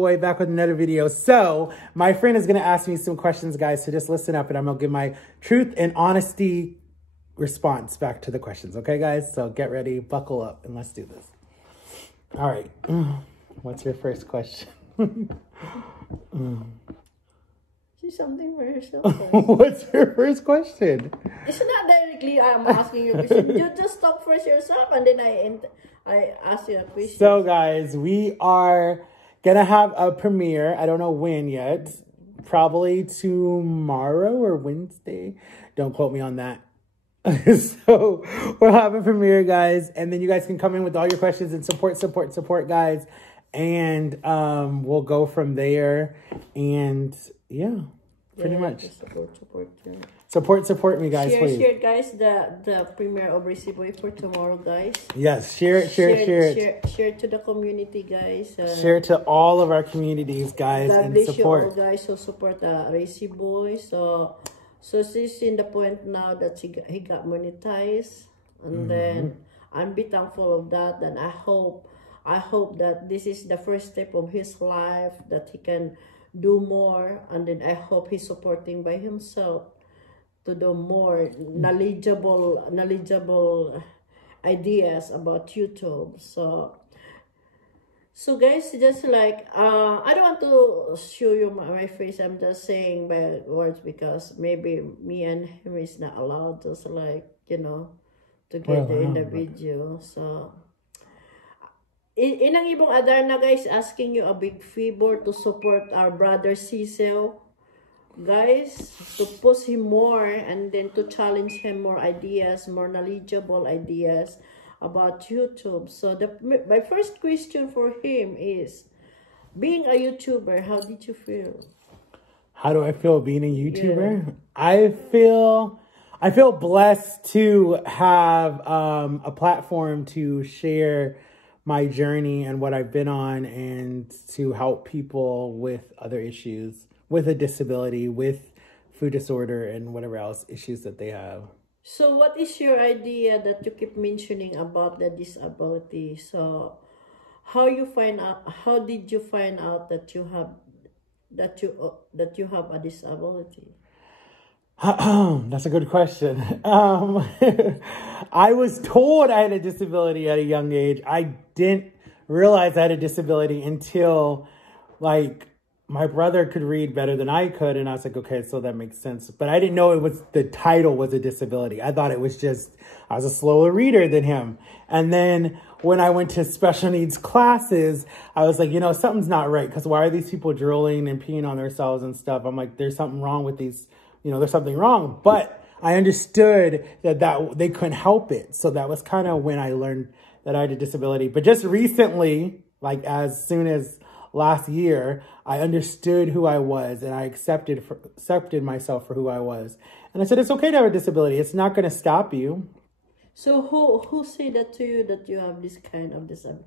Boy, back with another video. So my friend is going to ask me some questions, guys, so just listen up and I'm going to give my truth and honesty response back to the questions. Okay, guys? So get ready, buckle up, and let's do this. All right. What's your first question? See something for yourself. What's your first question? It's not directly I'm asking you a question. You just talk first yourself and then I ask you a question. So guys, we are gonna have a premiere. I don't know when yet. Probably tomorrow or Wednesday. Don't quote me on that. So we'll have a premiere, guys, and then you guys can come in with all your questions and support, guys. And we'll go from there. And yeah, pretty much. Support me, guys, please. Share, guys, the premiere of Reesie Boy for tomorrow, guys. Yes, share it. Share to the community, guys. Share to all of our communities, guys, and support. You all, guys, so support Reesie Boy. So she's in the point now that he got monetized, and then I'm be thankful of that. And I hope that this is the first step of his life, that he can do more, and then I hope he's supporting by himself to do more knowledgeable ideas about YouTube. So guys, just like I don't want to show you my face. I'm just saying by words because maybe me and him is not allowed, just like, you know, together in the video. So inang ibong Adarna, guys, asking you a big favor to support our brother Cecil, guys, to push him more and then to challenge him more ideas, more knowledgeable ideas about YouTube. So my first question for him is, being a YouTuber, how did you feel? How do I feel being a YouTuber? Yeah. I feel blessed to have a platform to share my journey and what I've been on, and to help people with other issues, with a disability, with food disorder, and whatever else issues that they have. So what is your idea that you keep mentioning about the disability? So how did you find out that you have a disability? That's a good question. I was told I had a disability at a young age. I didn't realize I had a disability until, like, my brother could read better than I could. And I was like, okay, so that makes sense. But I didn't know the title was a disability. I thought it was just, I was a slower reader than him. And then when I went to special needs classes, I was like, you know, something's not right. Because why are these people drooling and peeing on themselves and stuff? I'm like, there's something wrong with these. You know, there's something wrong. But I understood that they couldn't help it. So that was kind of when I learned that I had a disability. But just recently, like as soon as last year, I understood who I was, and I accepted myself for who I was. And I said, it's okay to have a disability. It's not going to stop you. So who said that to you, that you have this kind of disability?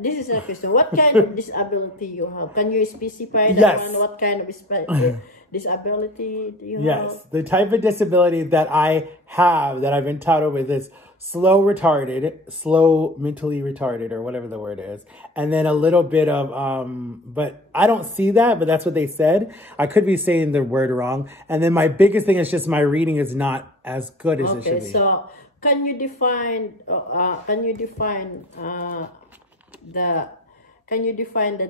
This is a question. What kind of disability you have? Can you specify that one? What kind of disability do you have? Yes, the type of disability that I have, that I've been titled with, is slow mentally retarded, or whatever the word is. And then a little bit of, but I don't see that, but that's what they said. I could be saying the word wrong. And then my biggest thing is just my reading is not as good as it should be. So can you define the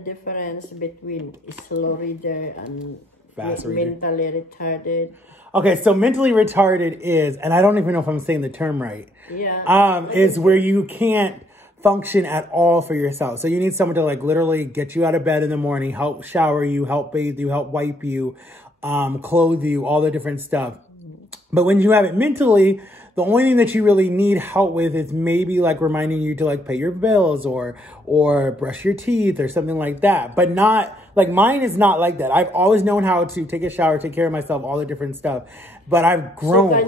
difference between slow reader and fast reader? Mentally retarded? Okay, so mentally retarded is, and I don't even know if I'm saying the term right. Yeah. Is where you can't function at all for yourself. So you need someone to, like, literally get you out of bed in the morning, help shower you, help bathe you, help wipe you, clothe you, all the different stuff. But when you have it mentally, the only thing that you really need help with is maybe like reminding you to, like, pay your bills or brush your teeth or something like that. But not, like, mine is not like that. I've always known how to take a shower, take care of myself, all the different stuff. But I've grown. So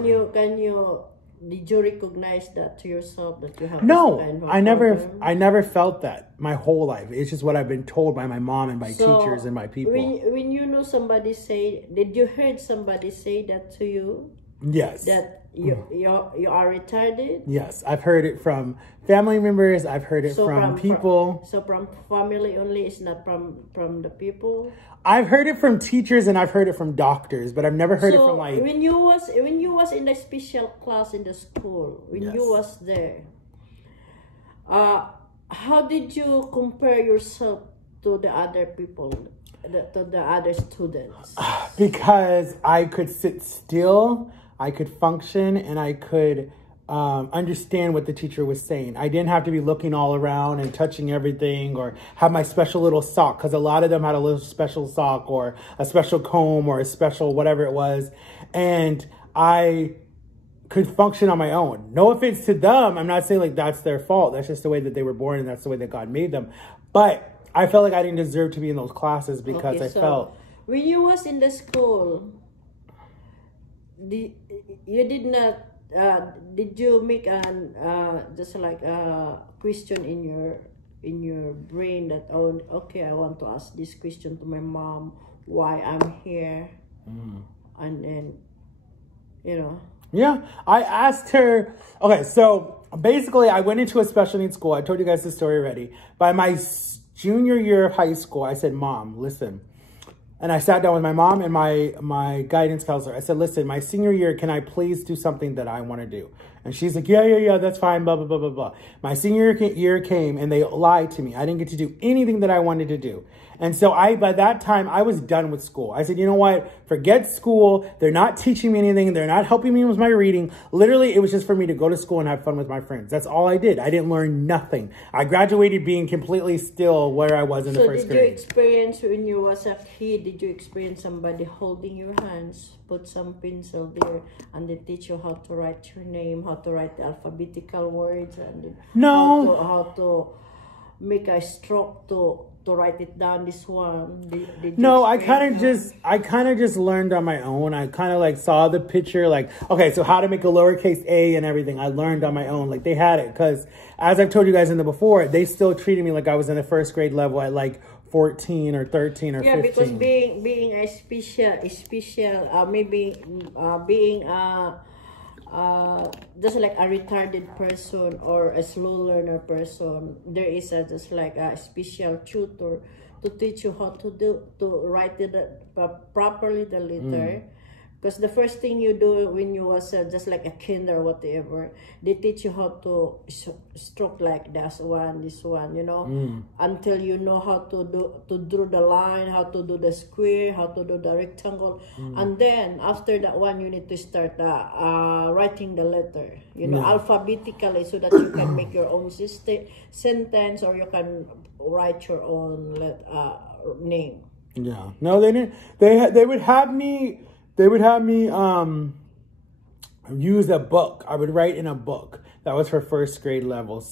did you recognize that to yourself, that you have? No, I never felt that my whole life. It's just what I've been told by my mom and by teachers and by people. When you know somebody say, did you heard somebody say that to you? Yes. That you are retarded? Yes, I've heard it from family members. I've heard it from people. So from family only, it's not from the people. I've heard it from teachers and I've heard it from doctors, but I've never heard it from like. When you was in the special class in the school, when Yes. you was there, how did you compare yourself to the other people, to the other students? Because I could sit still, I could function, and I could understand what the teacher was saying. I didn't have to be looking all around and touching everything or have my special little sock, because a lot of them had a little special sock or a special comb or a special whatever it was. And I could function on my own. No offense to them. I'm not saying like that's their fault. That's just the way that they were born and that's the way that God made them. But I felt like I didn't deserve to be in those classes because Okay, I so felt... when you was in the school, you did not, did you make an just like a question in your brain that, oh, okay, I want to ask this question to my mom, why I'm here, and then, you know. Yeah, I asked her. Okay, so basically I went into a special needs school. I told you guys the story already. By my junior year of high school, I said, Mom, listen. And I sat down with my mom and my guidance counselor. I said, listen, my senior year, can I please do something that I want to do? And she's like, yeah, that's fine, blah, blah, blah, blah, blah. My senior year came and they lied to me. I didn't get to do anything that I wanted to do. And so by that time, I was done with school. I said, you know what? Forget school. They're not teaching me anything. They're not helping me with my reading. Literally, it was just for me to go to school and have fun with my friends. That's all I did. I didn't learn nothing. I graduated being completely still where I was in the first grade. So did you experience when you was a kid, did you experience somebody holding your hands, put some pencil there, and they teach you how to write your name, how to write the alphabetical words, and No. how to make a stroke to write it down, this one? Did you No, I kind experience of just learned on my own. I kind of like saw the picture, like, okay, so how to make a lowercase a and everything. I learned on my own. Like they had it because as I've told you guys in the before, they still treated me like I was in the first grade level at like 14 or 13 or 15. Yeah, because being a being just like a retarded person or a slow learner person, there is just like a special tutor to teach you how to write properly the letter. Because the first thing you do when you was just like a kinder or whatever, they teach you how to stroke like this one, you know, until you know how to draw the line, how to do the square, how to do the rectangle, and then after that one, you need to start writing the letter, you know, alphabetically, so that you can make your own sentence or you can write your own name. Yeah, no, they didn't. They would have me. They would have me use a book. I would write in a book. That was for first grade level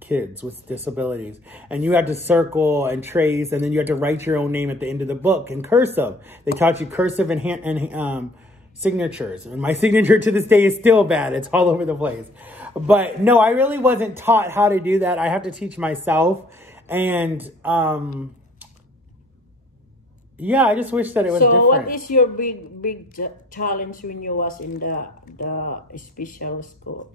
kids with disabilities. And you had to circle and trace, and then you had to write your own name at the end of the book in cursive. They taught you cursive and signatures. And my signature to this day is still bad. It's all over the place. But no, I really wasn't taught how to do that. I have to teach myself. And yeah, I just wish that it was different. So what is your big challenge when you was in the special school?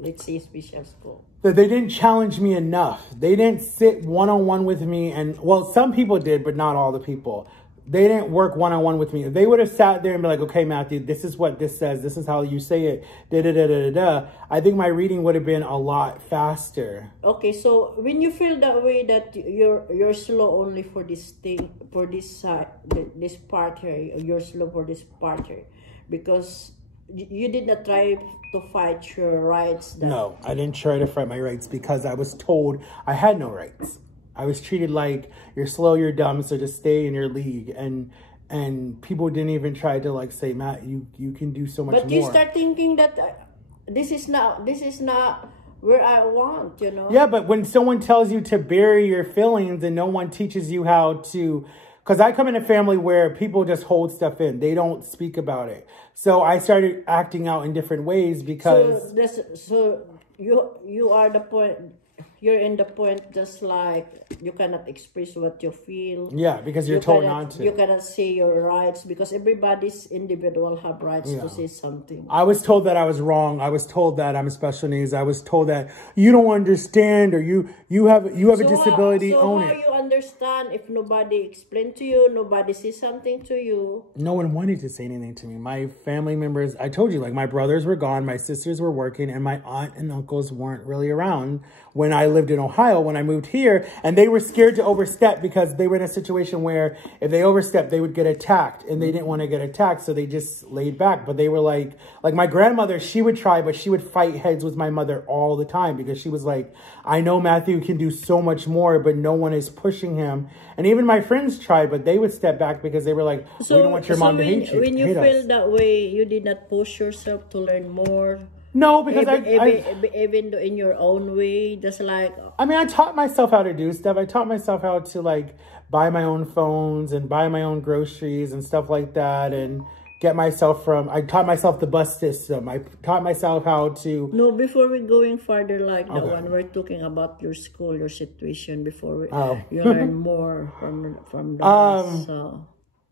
Let's say special school. That they didn't challenge me enough. They didn't sit one-on-one with me. And well, some people did, but not all the people. They didn't work one-on-one with me. If they would have sat there and be like, okay, Matthew, this is what this says. This is how you say it. Da-da-da-da-da-da. I think my reading would have been a lot faster. Okay, so when you feel that way, that you're slow only for this thing, for this side, this part here, you're slow for this part here, because you did not try to fight your rights. No, I didn't try to fight my rights because I was told I had no rights. I was treated like you're slow, you're dumb, so just stay in your league. And people didn't even try to like say, Matt, you can do so much more. But you start thinking that this is not where I want, you know? Yeah, but when someone tells you to bury your feelings and no one teaches you how to, because I come in a family where people just hold stuff in. They don't speak about it. So I started acting out in different ways because... So you are the point... you're in the point just like you cannot express what you feel. Yeah, because you're told not to. You cannot say your rights because everybody's individual have rights to say something. I was told that I was wrong. I was told that I'm special needs. I was told that you don't understand or you have a disability. Own it. So how you understand if nobody explained to you, nobody says something to you? No one wanted to say anything to me. My family members, I told you, like my brothers were gone, my sisters were working, and my aunt and uncles weren't really around when I lived in Ohio, when I moved here, and they were scared to overstep because they were in a situation where if they overstepped, they would get attacked, and they didn't want to get attacked, so they just laid back. But they were like my grandmother, she would try, but she would fight heads with my mother all the time because she was like, I know Matthew can do so much more, but no one is pushing him. And even my friends tried, but they would step back because they were like, we don't want your mom to hate you. When you feel that way, you did not push yourself to learn more? No, because even though in your own way, just like... I mean, I taught myself how to do stuff. I taught myself how to, like, buy my own phones and buy my own groceries and stuff like that and get myself from... I taught myself the bus system. I taught myself how to... No, before we going further, like the one we're talking about your school, your situation, before you learn more from the bus, so...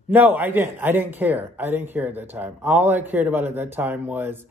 No, I didn't. I didn't care. I didn't care at that time. All I cared about at that time was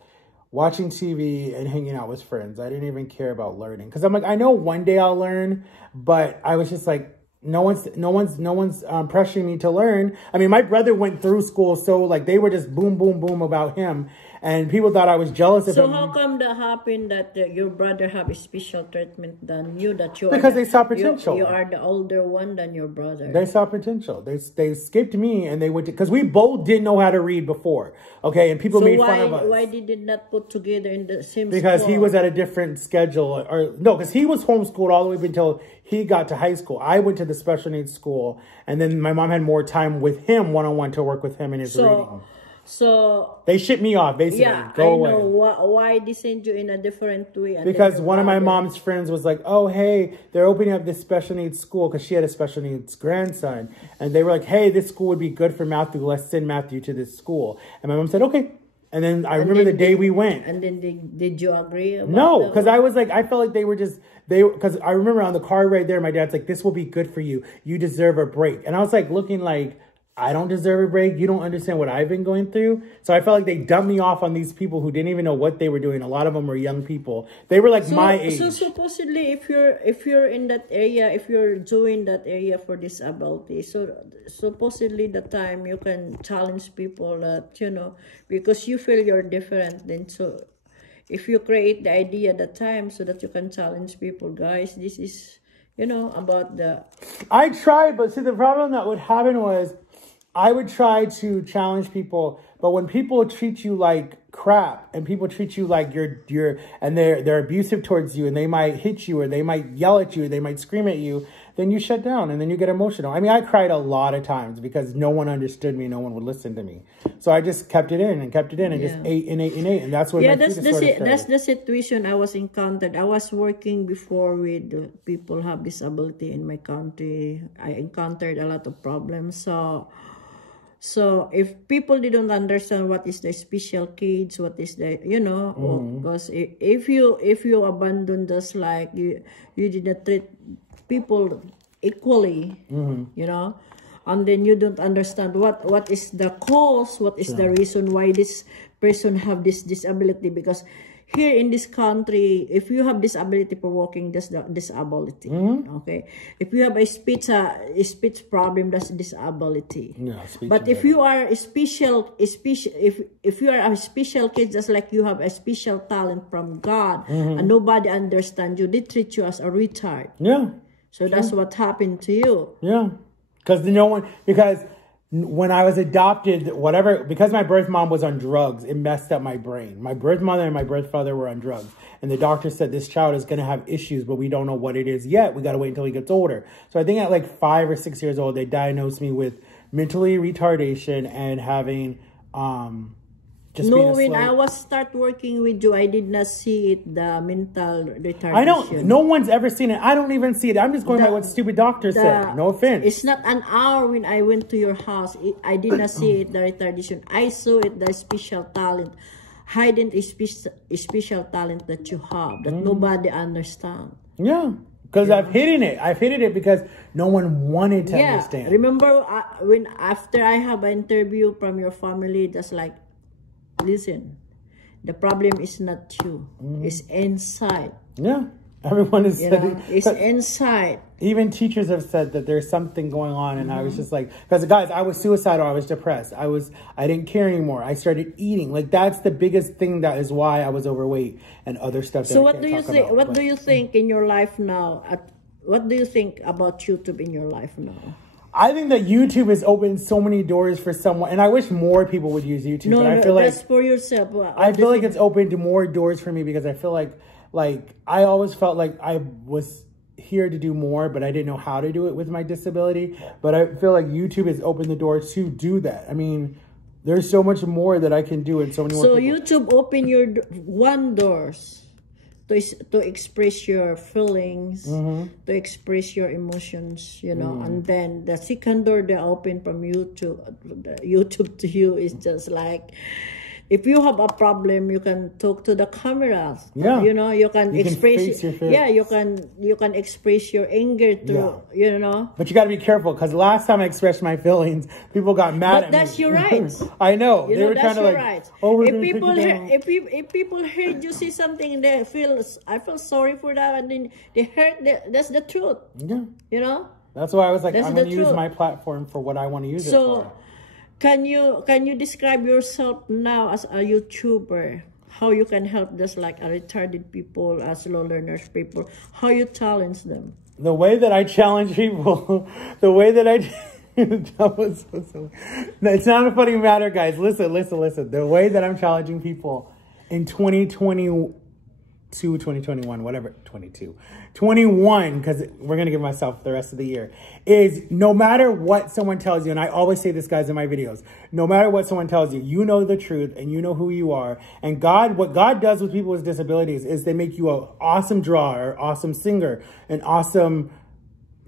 watching TV and hanging out with friends. I didn't even care about learning because I'm like, I know one day I'll learn, but I was just like, no one's pressuring me to learn. I mean, my brother went through school, so like they were just boom, boom, boom about him. And people thought I was jealous of him. So how come that happened that your brother have a special treatment than you? That you because they saw potential. You are the older one than your brother. They saw potential. They skipped me and they went to, because we both didn't know how to read before. Okay, and people made fun of us. Why did it not put together in the same because school? He was at a different schedule. Or no, because he was homeschooled all the way up until he got to high school. I went to the special needs school, and then my mom had more time with him one-on-one to work with him in his reading. So they shipped me off, basically. Yeah, Go I away. know. Why they sent you in a different way? Because one of my mom's friends was like, oh, hey, they're opening up this special needs school because she had a special needs grandson. And they were like, hey, this school would be good for Matthew. Let's send Matthew to this school. And my mom said, okay. And then I remember the day we went. And then did you agree? No, because I was like, I felt like they were just, because I remember on the car right there, my dad's like, this will be good for you. You deserve a break. And I was like looking like, I don't deserve a break. You don't understand what I've been going through. So I felt like they dumped me off on these people who didn't even know what they were doing. A lot of them were young people. They were like my age. So supposedly, if you're in that area, if you're doing that area for disability, so supposedly the time you can challenge people that, because you feel you're different. Then so if you create the idea at the time so that you can challenge people, guys, this is, about the... I tried, but see, the problem that would happen was I would try to challenge people, but when people treat you like crap and people treat you like and they're abusive towards you and they might hit you or they might yell at you, or they might scream at you, then you shut down and then you get emotional. I mean, I cried a lot of times because no one understood me, no one would listen to me. So I just kept it in and just ate and ate and ate, and that's what that's the situation I was encountered. I was working before with people have disability in my country. I encountered a lot of problems. So if people didn't understand what is the special kids, what is the, because if you abandon just like you did not treat people equally, and then you don't understand what is the cause, what is the reason why this person have this disability, because here in this country, if you have disability for walking, that's the disability. Okay, if you have a speech problem, that's disability. Yeah, but if you are a special, if you are a special kid, just like you have a special talent from God, and nobody understands you, they treat you as a retard. Yeah. So that's what happened to you. Yeah, because when I was adopted, because my birth mom was on drugs, it messed up my brain. My birth mother and my birth father were on drugs. And the doctor said this child is going to have issues, but we don't know what it is yet. We got to wait until he gets older. So I think at like 5 or 6 years old, they diagnosed me with mentally retardation and having when I was start working with you, I did not see it, the mental retardation. No one's ever seen it. I don't even see it. I'm just going by what stupid doctor said. No offense. It's not an hour when I went to your house. I did not see it, the retardation. I saw it, the special talent. Hidden a special talent that you have, that nobody understands. Yeah. Because I've hidden it. I've hidden it because no one wanted to understand. Remember when after I have an interview from your family, just like, listen, the problem is not you. It's inside. Yeah. Everyone is saying it's inside. Even teachers have said that there's something going on, and I was just like, because guys, I was suicidal, I was depressed, I didn't care anymore. I started eating. Like, that's the biggest thing. That is why I was overweight and other stuff. So what do you think? What do you think in your life now? What do you think about YouTube in your life now? I think that YouTube has opened so many doors for someone, and I wish more people would use YouTube. No, but I feel like that's for yourself. I feel like it's opened more doors for me because I feel like I always felt like I was here to do more, but I didn't know how to do it with my disability. But I feel like YouTube has opened the door to do that. I mean, there's so much more that I can do, and so many more people. YouTube open your doors to express your feelings, to express your emotions, you know. And then the second door they open from YouTube to you is just like, if you have a problem, you can talk to the cameras. Yeah. You know, you can express your feelings. Yeah, you can express your anger through, you know. But you got to be careful, because last time I expressed my feelings, people got mad at me. But that's your rights. I know. They were trying to like, rights. oh, if people heard you say something, I feel sorry for that, and then they hurt. That's the truth. Yeah. You know. That's why I was like, I'm going to use my platform for what I want to use it for. Can you describe yourself now as a YouTuber? How you can help just like a retarded people, as low learners people? How you challenge them? The way that I challenge people, the way that I that was so silly. No, it's not a funny matter, guys. Listen. The way that I'm challenging people in 2021, whatever, 21, because we're going to give myself the rest of the year, is no matter what someone tells you, and I always say this, guys, in my videos, no matter what someone tells you, you know the truth and you know who you are. And what God does with people with disabilities is they make you an awesome drawer, awesome singer, an awesome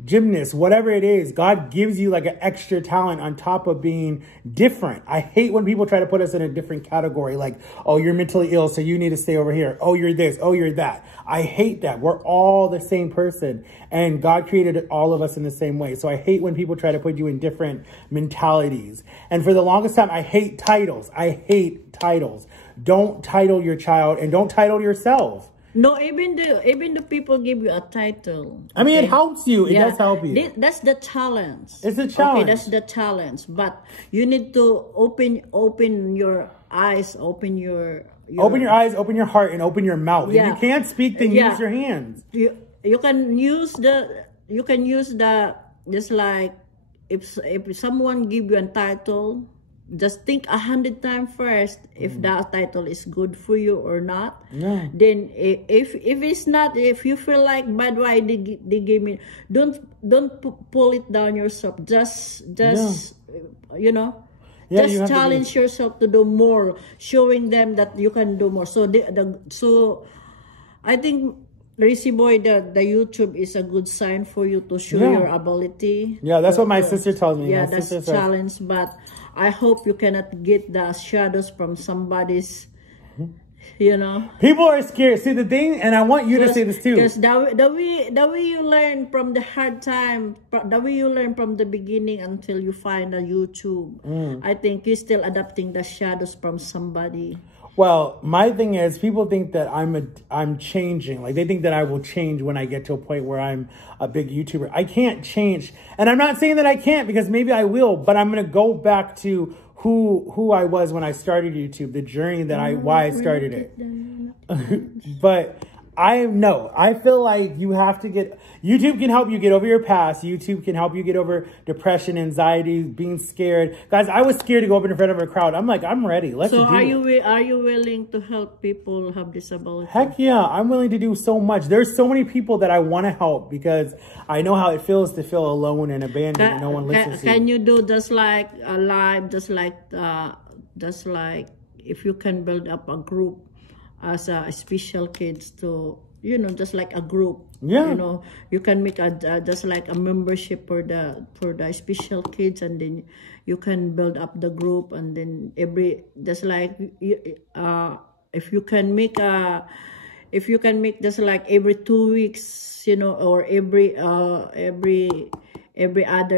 gymnast, whatever it is. God gives you like an extra talent on top of being different. I hate when people try to put us in a different category, like, oh, you're mentally ill, so you need to stay over here. Oh, you're this. Oh, you're that. I hate that. We're all the same person, and God created all of us in the same way. So I hate when people try to put you in different mentalities. And for the longest time, I hate titles. Don't title your child, and don't title yourself. No, even the people give you a title. I mean, it helps you. It does help you. That's the challenge. It's a challenge. Okay, that's the challenge. But you need to open your eyes, open your eyes, open your heart, and open your mouth. Yeah. If you can't speak, then use your hands. You can use the just like if someone give you a title, just think 100 times first if that title is good for you or not. Yeah. Then if it's not, if you feel like bad, why they give me, don't pull it down yourself. Just you know, just challenge yourself to do more, showing them that you can do more. So so I think, Reesie Boy, the YouTube is a good sign for you to show your ability. Yeah, that's what my sister tells me. Yeah, that's a challenge, but I hope you cannot get the shadows from somebody's, you know. People are scared. See, the thing, and I want you to say this too. Because the way you learn from the hard time, the way you learn from the beginning until you find a YouTube, I think you're still adapting the shadows from somebody. Well, my thing is, people think that I'm changing. Like, they think that I will change when I get to a point where I'm a big YouTuber. I can't change. And I'm not saying that I can't, because maybe I will, but I'm going to go back to who I was when I started YouTube, the journey that why I started it. But I feel like you have to YouTube can help you get over your past. YouTube can help you get over depression, anxiety, being scared. Guys, I was scared to go up in front of a crowd. I'm like, I'm ready. Let's do it. So are you willing to help people have disability? Heck yeah, I'm willing to do so much. There's so many people that I want to help, because I know how it feels to feel alone and abandoned and no one listens to you. Can you do just like a live, just like if you can build up a group as a special kids to, you know, just like a group. Yeah. You know, you can make just like a membership for the special kids, and then you can build up the group, and then if you can make if you can make this like every 2 weeks, you know, or every other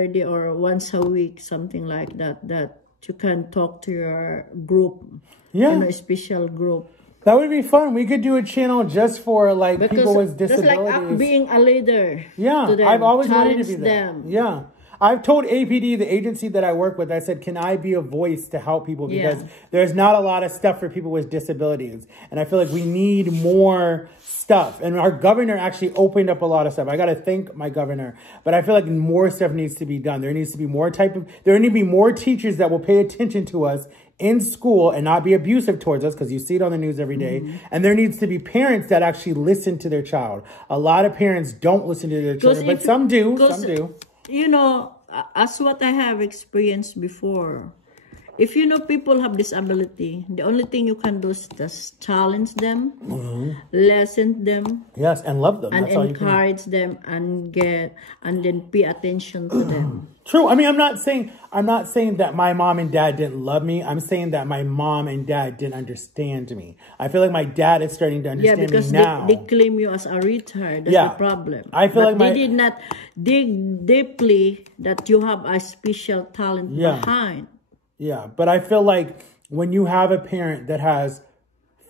day or once a week, something like that, that you can talk to your group, yeah, you know, a special group. That would be fun. We could do a channel just for like Because people with disabilities. just like being a leader. Yeah, to them, I've always wanted to be that. Them. Yeah. I've told APD, the agency that I work with, I said, can I be a voice to help people? Because there's not a lot of stuff for people with disabilities. And I feel like we need more stuff. And our governor actually opened up a lot of stuff. I got to thank my governor. But I feel like more stuff needs to be done. There needs to be more there need to be more teachers that will pay attention to us in school and not be abusive towards us, because you see it on the news every day. And there needs to be parents that actually listen to their child. A lot of parents don't listen to their children, but some do. Some do. You know, as what I have experienced before, if you know people have disability, the only thing you can do is just challenge them, listen to them, yes, and love them, and that's encourage them, and then pay attention to them. True. I mean, I'm not saying that my mom and dad didn't love me. I'm saying that my mom and dad didn't understand me. I feel like my dad is starting to understand me now. They claim you as a retard. That's the problem. I feel like they did not dig deeply that you have a special talent behind. Yeah, but I feel like when you have a parent that has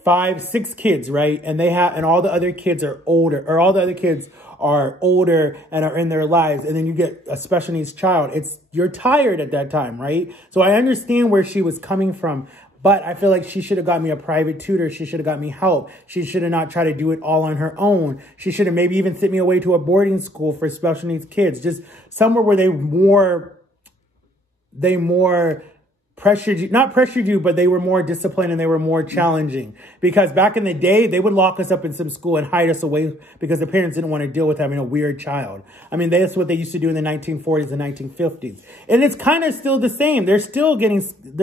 5, 6 kids, right? And all the other kids are older, or all the other kids are older and are in their lives, and then you get a special needs child, you're tired at that time, right? So I understand where she was coming from, but I feel like she should have got me a private tutor. She should have got me help. She should have not tried to do it all on her own. She should have maybe even sent me away to a boarding school for special needs kids, just somewhere where they more not pressured you, but they were more disciplined and they were more challenging. Because back in the day, they would lock us up in some school and hide us away because the parents didn't want to deal with having a weird child. I mean, that's what they used to do in the 1940s and 1950s. And it's kind of still the same. They're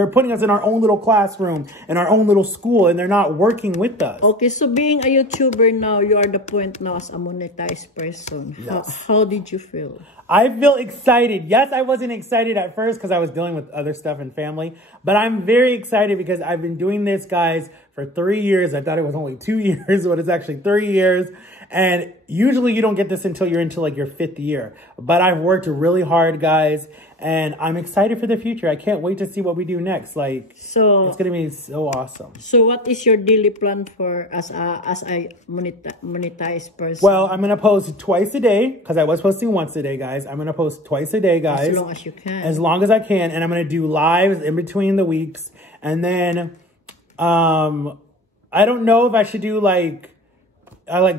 putting us in our own little classroom and our own little school, and they're not working with us. Okay, so being a YouTuber now, you are the point now as a monetized person. Yes. How did you feel? I feel excited. Yes, I wasn't excited at first because I was dealing with other stuff and family, but I'm very excited because I've been doing this, guys, for 3 years. I thought it was only 2 years, but it's actually 3 years. And usually you don't get this until you're into like your 5th year. But I've worked really hard, guys, and I'm excited for the future. I can't wait to see what we do next. It's going to be so awesome. So what is your daily plan for as a monetized person? Well, I'm going to post twice a day because I was posting once a day, guys. I'm going to post twice a day, guys. As long as you can. As long as I can. And I'm going to do lives in between the weeks. And then I don't know if I should do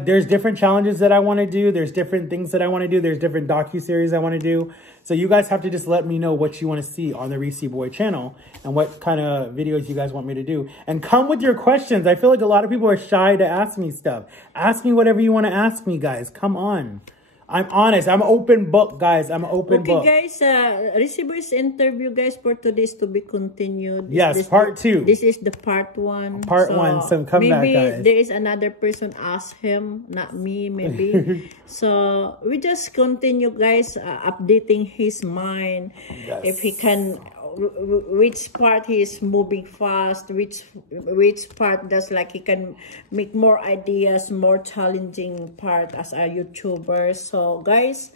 there's different challenges that I want to do. There's different things that I want to do. There's different docuseries I want to do. So you guys have to just let me know what you want to see on the Reesie Boy channel and what kind of videos you guys want me to do. And come with your questions. I feel like a lot of people are shy to ask me stuff. Ask me whatever you want to ask me, guys. Come on. I'm honest. I'm an open book, guys. I'm an open book. Okay, guys. Reesie Boy's interview, guys, for today's to be continued. Yes, part 2. This is the part 1. Part 1. So come back, guys. Maybe there is another person ask him, not me, maybe. So we just continue, guys, updating his mind. Yes. If he can, which part he is moving fast, which part does he can make more ideas, more challenging part as a YouTuber. So guys,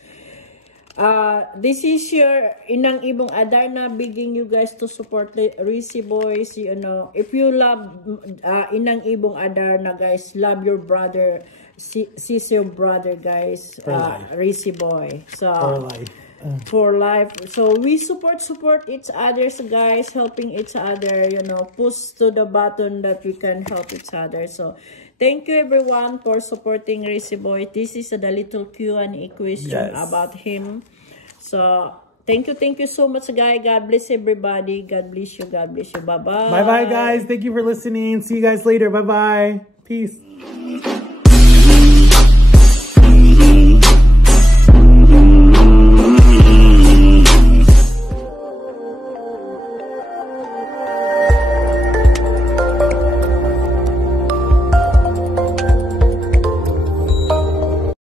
this is your Inang Ibong Adarna begging you guys to support the Reesie Boys. You know, if you love Inang Ibong Adarna, guys, love your brother, sees your brother, guys, Reesie Boy. So for life. For life. So we support each other, guys, helping each other, push to the button that we can help each other. So thank you everyone for supporting Reesie Boy. This is the little Q&A question about him. So thank you so much, guys. God bless everybody. God bless you. God bless you. Bye-bye. Bye-bye, guys. Thank you for listening. See you guys later. Bye-bye. Peace.